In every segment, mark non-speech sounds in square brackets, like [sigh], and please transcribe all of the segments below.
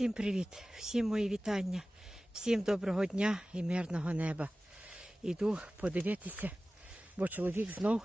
Всім привіт, всім мої вітання, всім доброго дня і мирного неба. Іду подивитися, бо чоловік знов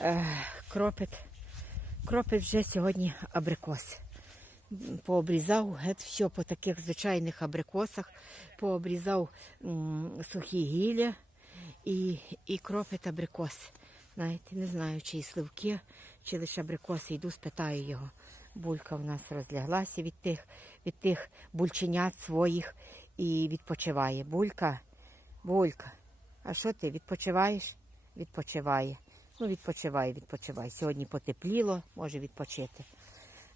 е, кропить, кропить вже сьогодні абрикос. Пообрізав геть все по таких звичайних абрикосах, пообрізав м, сухі гілля і, і кропить абрикос. Знаєте, не знаю, чи і сливки, чи лише абрикоси. Йду, спитаю його. Булька в нас розляглася від тих, від тих бульченят своїх і відпочиває. Булька, булька, а що ти відпочиваєш? Відпочиває. Ну, відпочивай, відпочивай. Сьогодні потепліло, може відпочити.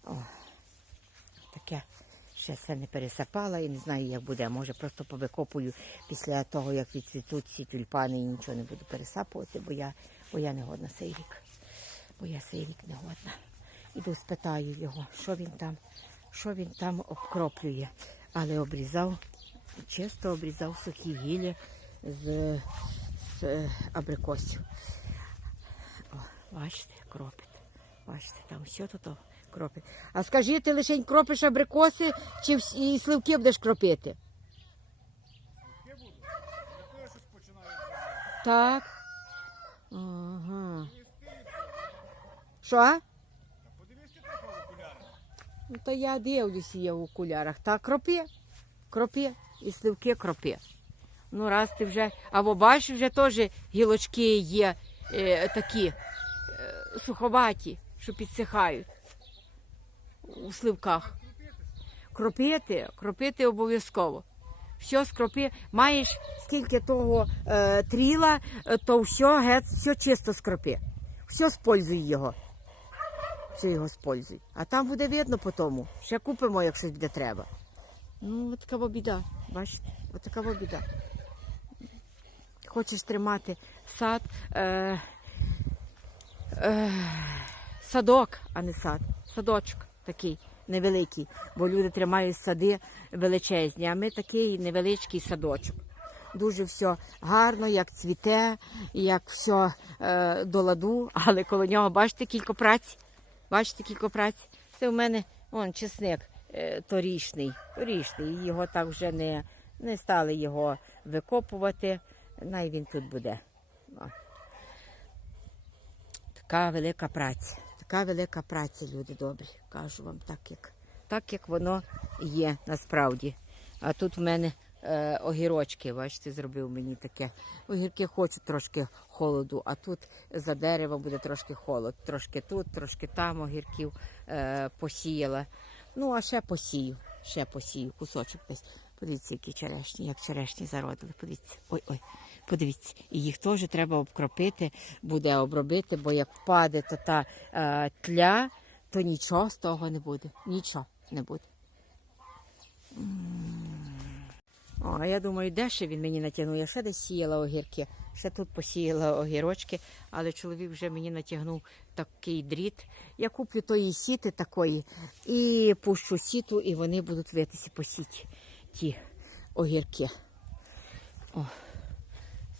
О, таке ще все не пересапала і не знаю, як буде. Може, просто повикопую після того, як відцвітуть ці тюльпани і нічого не буду пересапувати, бо я, бо я не годна цей рік. Бо я цей рік не годна. Іду спитаю його, що він там, що він там обкроплює. Але обрізав, чисто обрізав сухі гілля з, з е, абрикосів. О, бачите, кропить. Бачите, там все тут кропить. А скажи, ти лише кропиш абрикоси чи і сливки будеш кропити? Так. Ага. Що? Ну, то я дивлюся я в окулярах. Та кропи, кропи, і сливки кропи. Ну, раз ти вже. Або бачиш, вже теж гілочки є е, такі е, суховаті, що підсихають у сливках. Кропити, кропити обов'язково. Все скропи, маєш скільки того е, тріла, е, то все, геть, все чисто скропи. Все спользуй його все його спользуй. А там буде видно по тому. Ще купимо, якщо буде треба. Ну, от така біда. Бачите, от така біда. Хочеш тримати сад, е, е, садок, а не сад. Садочок такий невеликий, бо люди тримають сади величезні, а ми такий невеличкий садочок. Дуже все гарно, як цвіте, як все е, до ладу, але коло нього, бачите, кілька праць. Бачите, кілька праць. Це в мене вон, чесник е, торічний. Торічний. Його так вже не, не стали його викопувати. Най він тут буде. О. Така велика праця. Така велика праця, люди добрі. Кажу вам так, як, так, як воно є насправді. А тут в мене е, огірочки, бачите, зробив мені таке. Огірки хочуть трошки холоду, а тут за деревом буде трошки холод. Трошки тут, трошки там огірків е, посіяла. Ну, а ще посію, ще посію, кусочок десь. Подивіться, які черешні, як черешні зародили. Подивіться. Ой, ой, подивіться. І їх теж треба обкропити, буде обробити, бо як впаде то та е, тля, то нічого з того не буде. Нічого не буде. О, а я думаю, де ще він мені натягнув? Я ще десь сіяла огірки, ще тут посіяла огірочки, але чоловік вже мені натягнув такий дріт. Я куплю тої сіти такої і пущу сіту, і вони будуть витися по сіті ті огірки. О,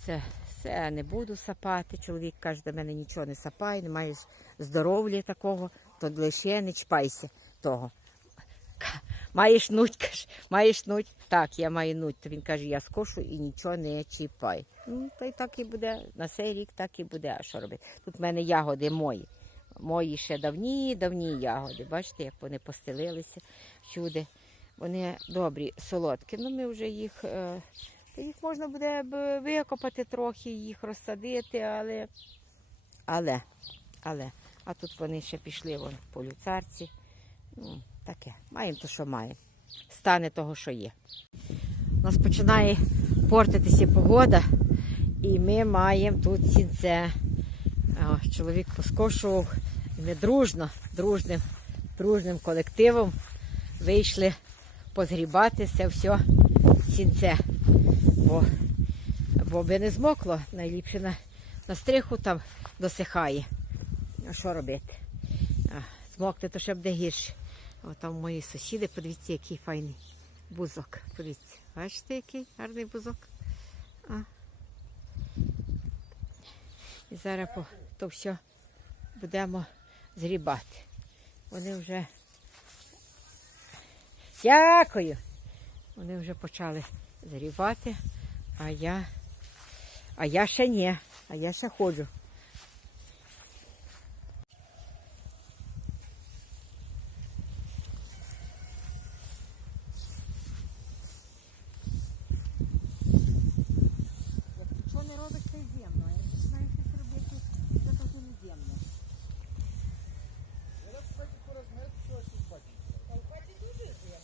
це, це не буду сапати. Чоловік каже, до мене нічого не сапай, не маєш здоров'я такого, то лише не чпайся того. Маєш нуть, [laughs] каже, маєш нуть. Так, я маю нуть. То він каже, я скошу і нічого не чіпай. Ну, то й так і буде. На цей рік так і буде. А що робити? Тут в мене ягоди мої. Мої ще давні, давні ягоди. Бачите, як вони постелилися всюди. Вони добрі, солодкі. Ну, ми вже їх, е, їх можна буде викопати трохи, їх розсадити, але, але, але. А тут вони ще пішли вон, по люцарці. Ну, таке. Маємо то, що маємо. Стане того, що є. У нас починає портитися погода, і ми маємо тут сінце. Чоловік поскошував. І ми дружно, дружним, дружним колективом вийшли позгрібати це все сінце. Бо, бо би не змокло, найліпше на, на стриху там досихає. А що робити? А, змокне, то ще буде гірше. О, там мої сусіди, подивіться, який файний бузок. Подивіться, бачите, який гарний бузок. А. І зараз по, то все будемо згрібати. Вони вже Дякую. Вони вже почали зрівати, а я, а я ще ні, а я ще ходжу. Як нічого не робиш, це земно. А як починаєш щось робити, це дуже не земно. А в хаті дуже земно.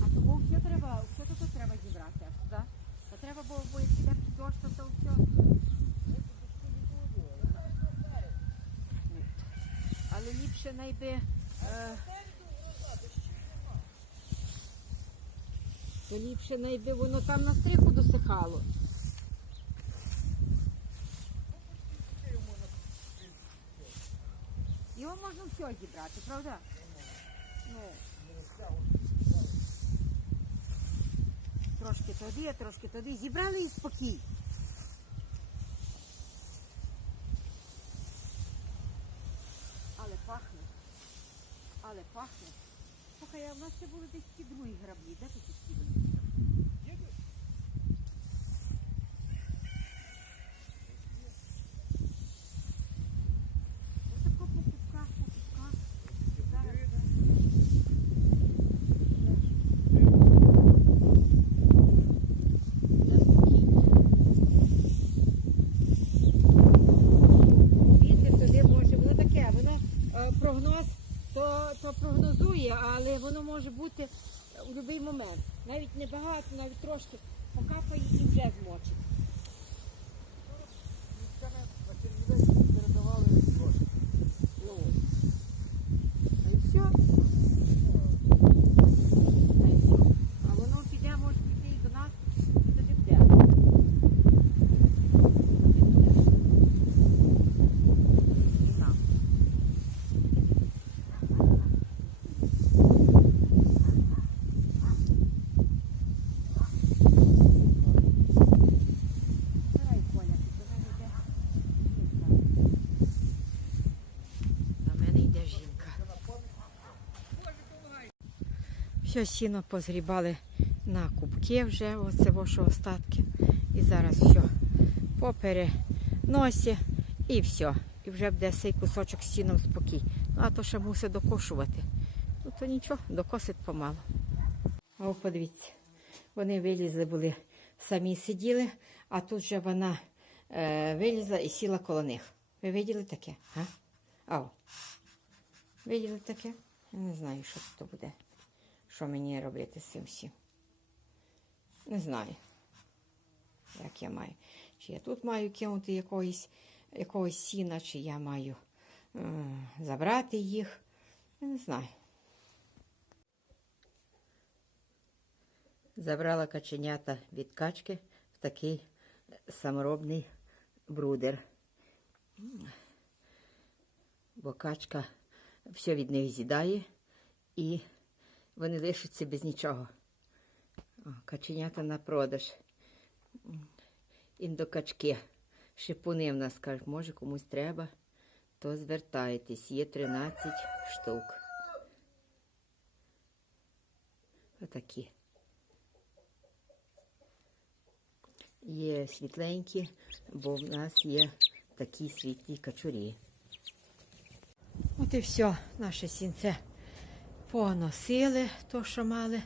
А тому все треба, все тут треба зібрати аж туди. Та треба, бо, бо як піде дощ, то це все. Але ліпше найби. Е, то ліпше найби воно там на стриху досихало. Його можна все зібрати, правда? Ну. Трошки туди, трошки туди. Зібрали і спокій. Але пахне. Але пахне. Слухай, а в нас ще були десь ті другі граблі. Де тут ті? Отако по кусках, по кусках. Зараз. Вітер туди може, воно таке, воно е, прогноз то, то прогнозує, але воно може бути у будь-який момент. Навіть небагато, навіть трошки покапає і вже змочить. Ну. Та й все. Та й все. А воно піде, може піти і до нас, і тоді буде. Тоді буде. І нам. Збирай, Коля, до мене йде жінка. До мене йде жінка. Все сіно позгрібали на кубки вже, оце ваші остатки. І зараз все по переносі і все. І вже буде цей кусочок сіном спокій. Ну, а то ще мусить докошувати. Ну то нічого, докосить помалу. О, подивіться, вони вилізли були, самі сиділи, а тут же вона е, вилізла і сіла коло них. Ви виділи таке? А? Ау. Виділи таке? Я не знаю, що це буде. Що мені робити з цим всім. Не знаю, як я маю. Чи я тут маю кинути якогось, якогось сіна, чи я маю е, забрати їх. Не знаю. Забрала каченята від качки в такий саморобний брудер. Бо качка все від них з'їдає і вони лишаться без нічого. О, каченята на продаж. Індокачки. Шипуни в нас кажуть, може комусь треба, то звертайтесь. Є 13 штук. Отакі. Є світленькі, бо в нас є такі світлі качурі. От і все, наше сінце поносили, то, що мали,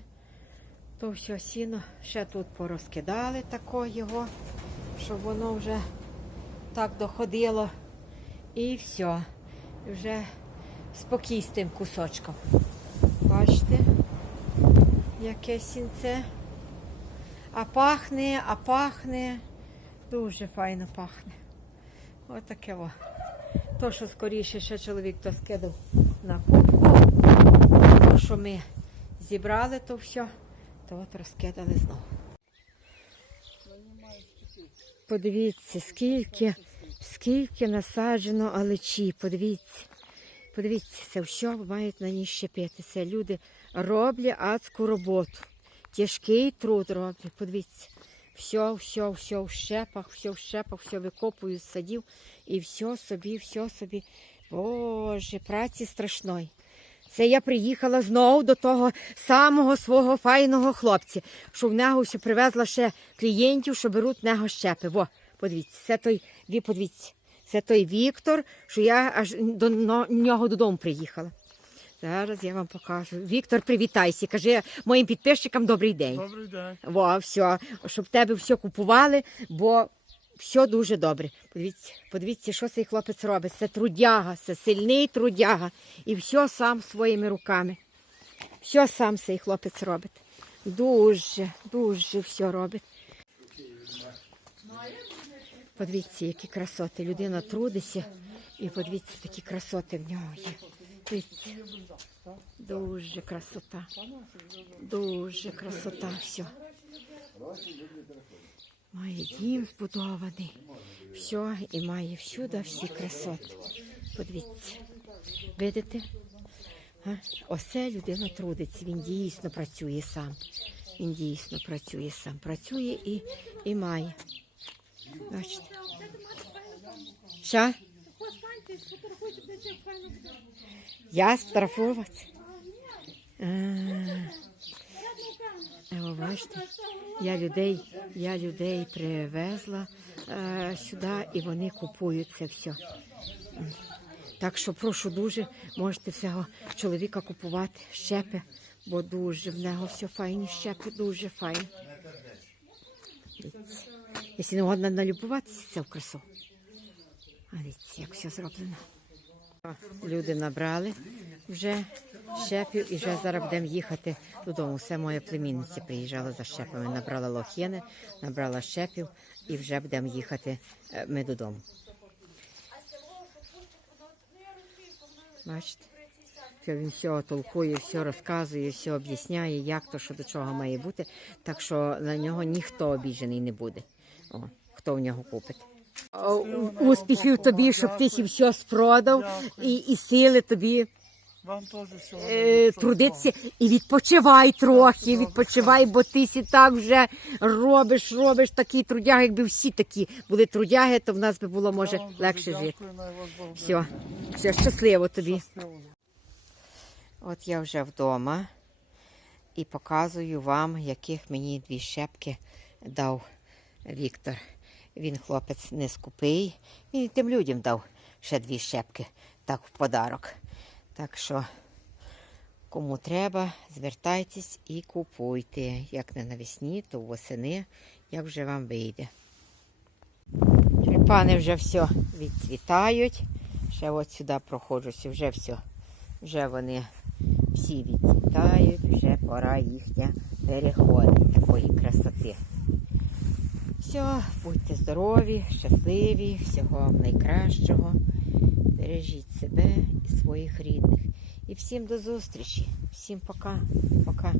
то все сіно ще тут порозкидали тако його, щоб воно вже так доходило. І все. Вже спокій з тим кусочком. Бачите, яке сінце. А пахне, а пахне. Дуже файно пахне. Отаке о. То, що скоріше ще чоловік то скидав на кубку. Що ми зібрали, то все, то от розкидали знову. Подивіться, скільки, скільки насаджено алечі. Подивіться. Подивіться, це все мають на ній щепити. Це люди роблять адську роботу. тяжкий труд роблять. Подивіться. Все, все, все в щепах, все в щепах, все викопую з садів і все собі, все собі. Боже, праці страшної. Це я приїхала знову до того самого свого файного хлопця, що в нього ще привезла ще клієнтів, що беруть в нього щепи. Во, подивіться, це той, ви подивіться, це той Віктор, що я аж до нього додому приїхала. Зараз я вам покажу. Віктор, привітайся. Кажи моїм підписчикам добрий день. Добрий день. Во, все, щоб тебе все купували, бо все дуже добре. Подивіться, подивіться, що цей хлопець робить. Це трудяга, це сильний трудяга. І все сам своїми руками. Все сам цей хлопець робить. Дуже, дуже все робить. Подивіться, які красоти. Людина трудиться, і подивіться, такі красоти в нього є. Дуже красота. Дуже красота все. Має дім збудований. Все, і має всюди всі красоти. Подивіться. Видите? А? Оце людина трудиться. Він дійсно працює сам. Він дійсно працює сам. Працює і, і має. Бачите? Що? Я страфуватися? А, бачите, я людей, я людей привезла е, сюди і вони купують це все. Так що прошу дуже, можете всього чоловіка купувати щепи, бо дуже в нього все файні щепи, дуже файні. Якщо не можна налюбуватися, це в красу. А дивіться, як все зроблено. Люди набрали вже щепів і вже зараз будемо їхати додому. Це моя племінниця приїжджала за щепами, набрала лохини, набрала щепів і вже будемо їхати е, ми додому. Бачите? Все, він все толкує, все розказує, все об'ясняє, як то, що до чого має бути. Так що на нього ніхто обіжений не буде. О, хто в нього купить. Успіхів тобі, щоб ти сі все спродав і, і сили тобі Вам теж всього. е, трудитися і відпочивай трохи, відпочивай, бо ти сі так вже робиш, робиш такий трудяг, якби всі такі були трудяги, то в нас би було може легше жити. Все, все щасливо тобі. щасливо. От я вже вдома і показую вам, яких мені дві щепки дав Віктор. Він хлопець не скупий, він і тим людям дав ще дві щепки так в подарок. Так що, кому треба, звертайтесь і купуйте. Як не навесні, то восени, як вже вам вийде. Тюльпани вже все відцвітають. Ще от сюди проходжуся, вже все. Вже вони всі відцвітають, вже пора їхня переходить такої красоти. Все, будьте здорові, щасливі, всього вам найкращого. Бережіть себе і своїх рідних. І всім до зустрічі. Всім пока. Пока.